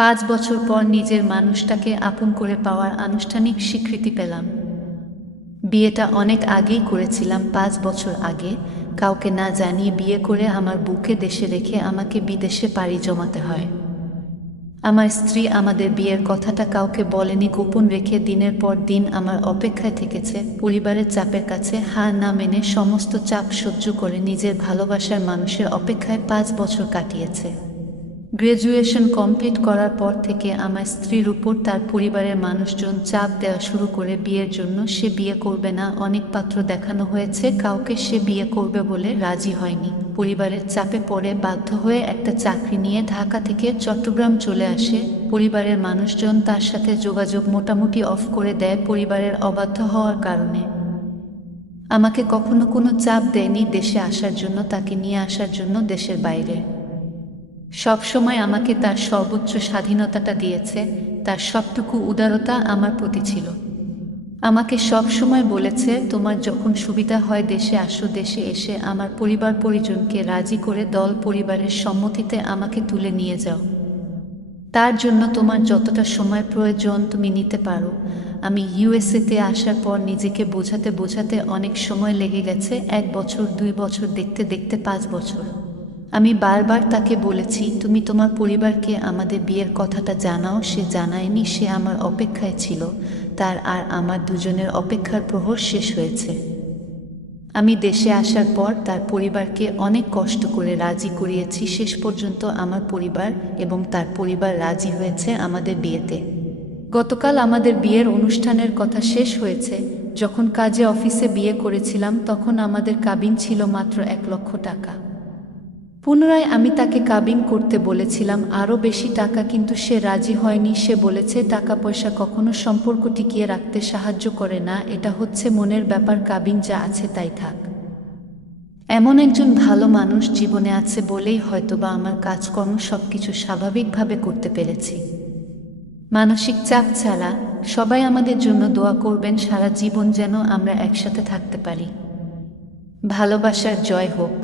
5 বছর পর নিজের মানুষটাকে আপন করে পাওয়ার আনুষ্ঠানিক স্বীকৃতি পেলাম। বিয়েটা অনেক আগেই করেছিলাম, 5 বছর আগে। কাউকে না জানিয়ে বিয়ে করে আমার বুকে দেশে রেখে আমাকে বিদেশে পাড়ি জমাতে হয়। আমার স্ত্রী আমাদের বিয়ের কথাটা কাউকে বলেনি, গোপন রেখে দিনের পর দিন আমার অপেক্ষায় থেকেছে। পরিবারের চাপের কাছে হার না মেনে সমস্ত চাপ সহ্য করে নিজের ভালোবাসার মানুষের অপেক্ষায় 5 বছর কাটিয়েছে। গ্র্যাজুয়েশন কমপ্লিট করার পর থেকে আমার স্ত্রীর উপর তার পরিবারের মানুষজন চাপ দেওয়া শুরু করে বিয়ের জন্য। সে বিয়ে করবে না, অনেক পাত্র দেখানো হয়েছে, কাউকে সে বিয়ে করবে বলে রাজি হয়নি। পরিবারের চাপে পড়ে বাধ্য হয়ে একটা চাকরি নিয়ে ঢাকা থেকে চট্টগ্রাম চলে আসে। পরিবারের মানুষজন তার সাথে যোগাযোগ মোটামুটি অফ করে দেয় পরিবারের অবাধ্য হওয়ার কারণে। আমাকে কখনো কোনো চাপ দেয়নি দেশে আসার জন্য, তাকে নিয়ে আসার জন্য দেশের বাইরে। সবসময় আমাকে তার সর্বোচ্চ স্বাধীনতাটা দিয়েছে, তার সবটুকু উদারতা আমার প্রতি ছিল। আমাকে সব সময় বলেছে, তোমার যখন সুবিধা হয় দেশে আসো, দেশে এসে আমার পরিবার পরিজনকে রাজি করে দল পরিবারের সম্মতিতে আমাকে তুলে নিয়ে যাও। তার জন্য তোমার যতটা সময় প্রয়োজন তুমি নিতে পারো। আমি ইউএসএতে আসার পর নিজেকে বোঝাতে বোঝাতে অনেক সময় লেগে গেছে, 1 বছর 2 বছর, দেখতে দেখতে 5 বছর। আমি বারবার তাকে বলেছি, তুমি তোমার পরিবারকে আমাদের বিয়ের কথাটা জানাও। সে জানায়নি, সে আমার অপেক্ষায় ছিল। তার আর আমার দুজনের অপেক্ষার প্রহর শেষ হয়েছে। আমি দেশে আসার পর তার পরিবারকে অনেক কষ্ট করে রাজি করিয়েছি। শেষ পর্যন্ত আমার পরিবার এবং তার পরিবার রাজি হয়েছে আমাদের বিয়েতে। গতকাল আমাদের বিয়ের অনুষ্ঠানের কথা শেষ হয়েছে। যখন কাজে অফিসে বিয়ে করেছিলাম তখন আমাদের কাবিন ছিল মাত্র 1 লক্ষ টাকা। পুনরায় আমি তাকে কাবিন করতে বলেছিলাম আরও বেশি টাকা, কিন্তু সে রাজি হয়নি। সে বলেছে টাকা পয়সা কখনো সম্পর্ক টিকিয়ে রাখতে সাহায্য করে না, এটা হচ্ছে মনের ব্যাপার, কাবিন যা আছে তাই থাক। এমন একজন ভালো মানুষ জীবনে আছে বলেই হয়তোবা আমার কাজকর্ম সবকিছু স্বাভাবিকভাবে করতে পেরেছি। মানসিক চাপ ছাড়া। সবাই আমাদের জন্য দোয়া করবেন, সারা জীবন যেন আমরা একসাথে থাকতে পারি। ভালোবাসার জয় হোক।